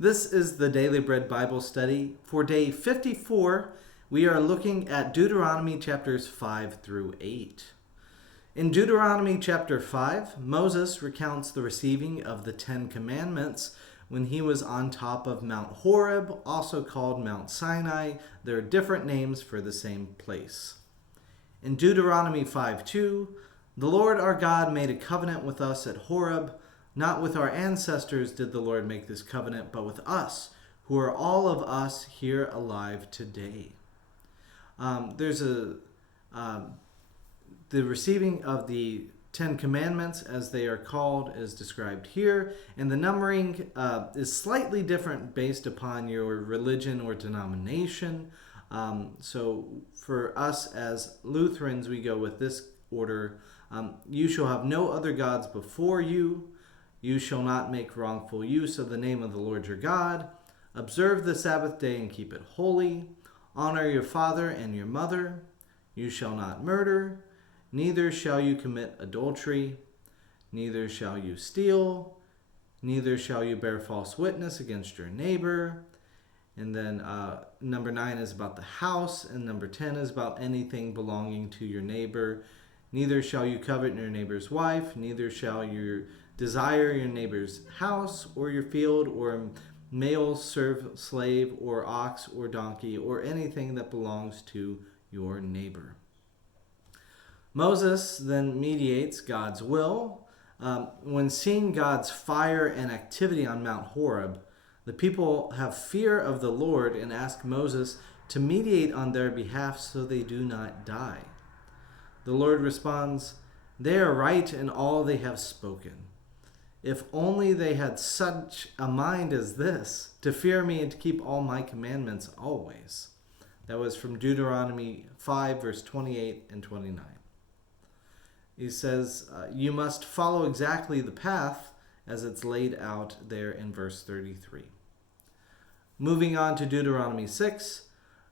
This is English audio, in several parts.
This is the Daily Bread Bible Study. For day 54, we are looking at Deuteronomy chapters 5 through 8. In Deuteronomy chapter 5, Moses recounts the receiving of the Ten Commandments when he was on top of Mount Horeb, also called Mount Sinai. There are different names for the same place. In Deuteronomy 5:2, the Lord our God made a covenant with us at Horeb. Not with our ancestors did the Lord make this covenant, but with us, who are all of us here alive today. The receiving of the Ten Commandments, as they are called, is described here, and the numbering is slightly different based upon your religion or denomination. So for us as Lutherans, we go with this order. You shall have no other gods before you. You shall not make wrongful use of the name of the Lord your God. Observe the Sabbath day and keep it holy. Honor your father and your mother. You shall not murder. Neither shall you commit adultery. Neither shall you steal. Neither shall you bear false witness against your neighbor. And then number 9 is about the house. And number 10 is about anything belonging to your neighbor. Neither shall you covet your neighbor's wife. Neither shall you desire your neighbor's house or your field or male slave or ox or donkey or anything that belongs to your neighbor. Moses then mediates God's will. When seeing God's fire and activity on Mount Horeb, the people have fear of the Lord and ask Moses to mediate on their behalf so they do not die. The Lord responds, "They are right in all they have spoken. If only they had such a mind as this, to fear me and to keep all my commandments always." That was from Deuteronomy 5, verse 28 and 29. He says, you must follow exactly the path as it's laid out there in verse 33. Moving on to Deuteronomy 6,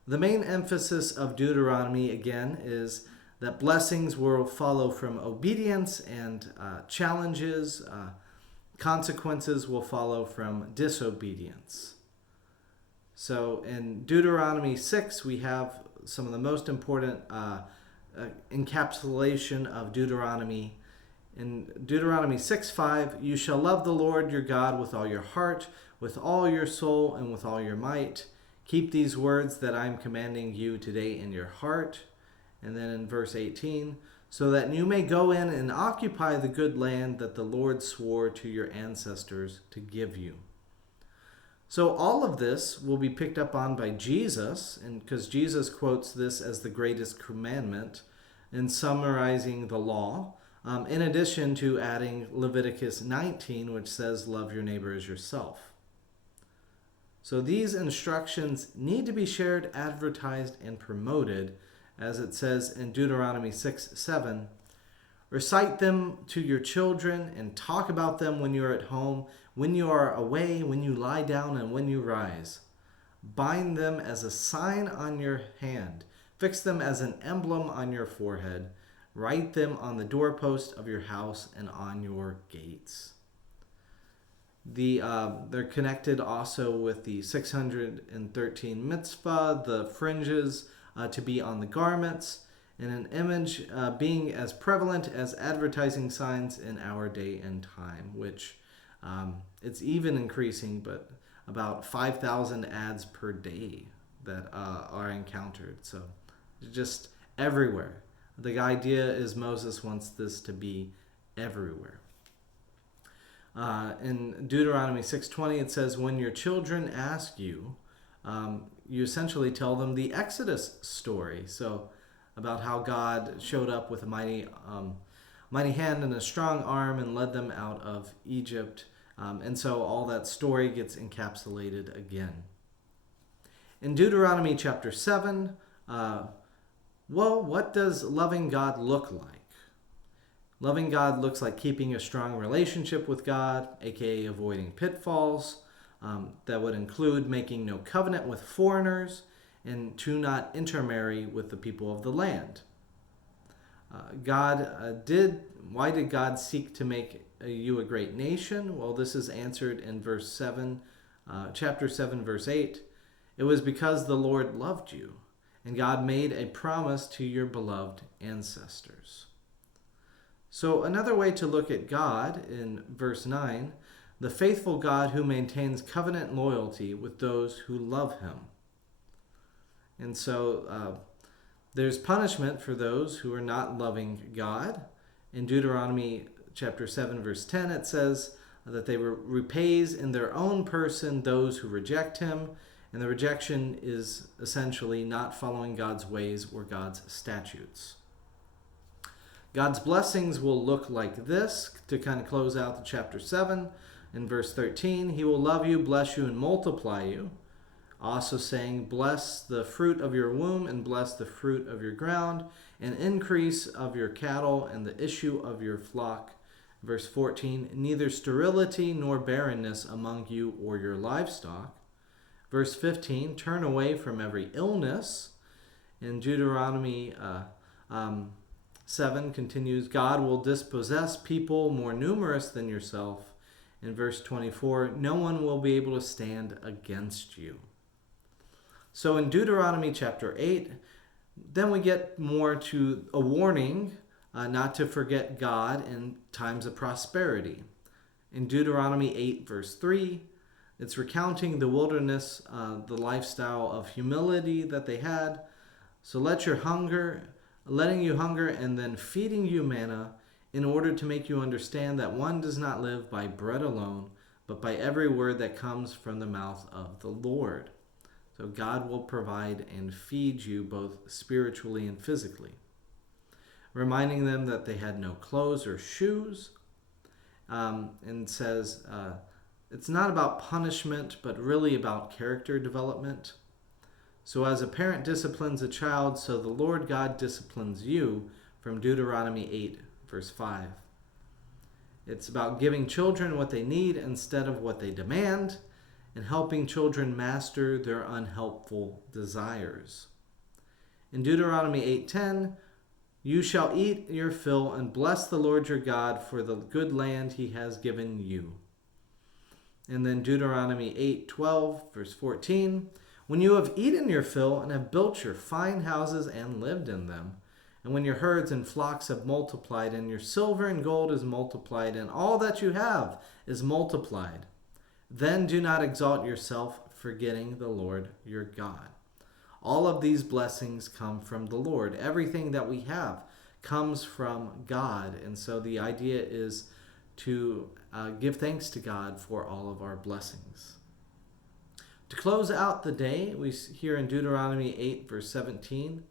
the main emphasis of Deuteronomy again is that blessings will follow from obedience and challenges. Consequences will follow from disobedience. So in Deuteronomy 6, we have some of the most important encapsulation of Deuteronomy. In Deuteronomy 6:5, you shall love the Lord your God with all your heart, with all your soul, and with all your might. Keep these words that I am commanding you today in your heart. And then in verse 18, so that you may go in and occupy the good land that the Lord swore to your ancestors to give you. So all of this will be picked up on by Jesus, and because Jesus quotes this as the greatest commandment in summarizing the law, in addition to adding Leviticus 19, which says, love your neighbor as yourself. So these instructions need to be shared, advertised, and promoted, as it says in Deuteronomy 6:7, recite them to your children and talk about them when you are at home, when you are away, when you lie down, and when you rise. Bind them as a sign on your hand. Fix them as an emblem on your forehead. Write them on the doorpost of your house and on your gates. They're connected also with the 613 mitzvah, the fringes, to be on the garments, and an image being as prevalent as advertising signs in our day and time, which it's even increasing, but about 5,000 ads per day that are encountered. So just everywhere. The idea is Moses wants this to be everywhere. In Deuteronomy 6:20, it says, when your children ask you, you essentially tell them the Exodus story. So about how God showed up with a mighty hand and a strong arm and led them out of Egypt. And so all that story gets encapsulated again. In Deuteronomy chapter 7, what does loving God look like? Loving God looks like keeping a strong relationship with God, aka avoiding pitfalls. That would include making no covenant with foreigners and to not intermarry with the people of the land. Why did God seek to make you a great nation? Well, this is answered in verse 7 chapter 7, verse 8, it was because the Lord loved you, and God made a promise to your beloved ancestors. So another way to look at God in verse 9, the faithful God who maintains covenant loyalty with those who love him. And so there's punishment for those who are not loving God. In Deuteronomy chapter 7, verse 10, it says that they repays in their own person those who reject him. And the rejection is essentially not following God's ways or God's statutes. God's blessings will look like this to kind of close out the chapter 7. In verse 13, he will love you, bless you, and multiply you. Also saying, bless the fruit of your womb and bless the fruit of your ground, and increase of your cattle and the issue of your flock. Verse 14, neither sterility nor barrenness among you or your livestock. Verse 15, turn away from every illness. In Deuteronomy 7 continues, God will dispossess people more numerous than yourself. In verse 24, no one will be able to stand against you. So in Deuteronomy chapter 8, then we get more to a warning not to forget God in times of prosperity. In Deuteronomy 8, verse 3, it's recounting the wilderness, the lifestyle of humility that they had. So letting you hunger and then feeding you manna in order to make you understand that one does not live by bread alone, but by every word that comes from the mouth of the Lord. So God will provide and feed you both spiritually and physically. Reminding them that they had no clothes or shoes. And says it's not about punishment, but really about character development. So as a parent disciplines a child, so the Lord God disciplines you, from Deuteronomy 8, verse 5. It's about giving children what they need instead of what they demand, and helping children master their unhelpful desires. In Deuteronomy 8:10, you shall eat your fill and bless the Lord your God for the good land he has given you. And then Deuteronomy 8:12, verse 14, when you have eaten your fill and have built your fine houses and lived in them, and when your herds and flocks have multiplied, and your silver and gold is multiplied, and all that you have is multiplied, then do not exalt yourself, forgetting the Lord your God. All of these blessings come from the Lord. Everything that we have comes from God. And so the idea is to give thanks to God for all of our blessings. To close out the day, we hear in Deuteronomy 8, verse 17,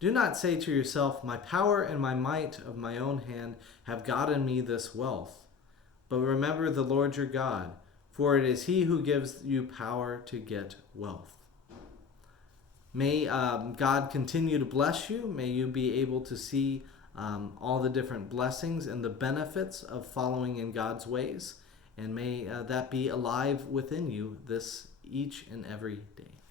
do not say to yourself, my power and my might of my own hand have gotten me this wealth. But remember the Lord your God, for it is he who gives you power to get wealth. May God continue to bless you. May you be able to see all the different blessings and the benefits of following in God's ways. And may that be alive within you this each and every day.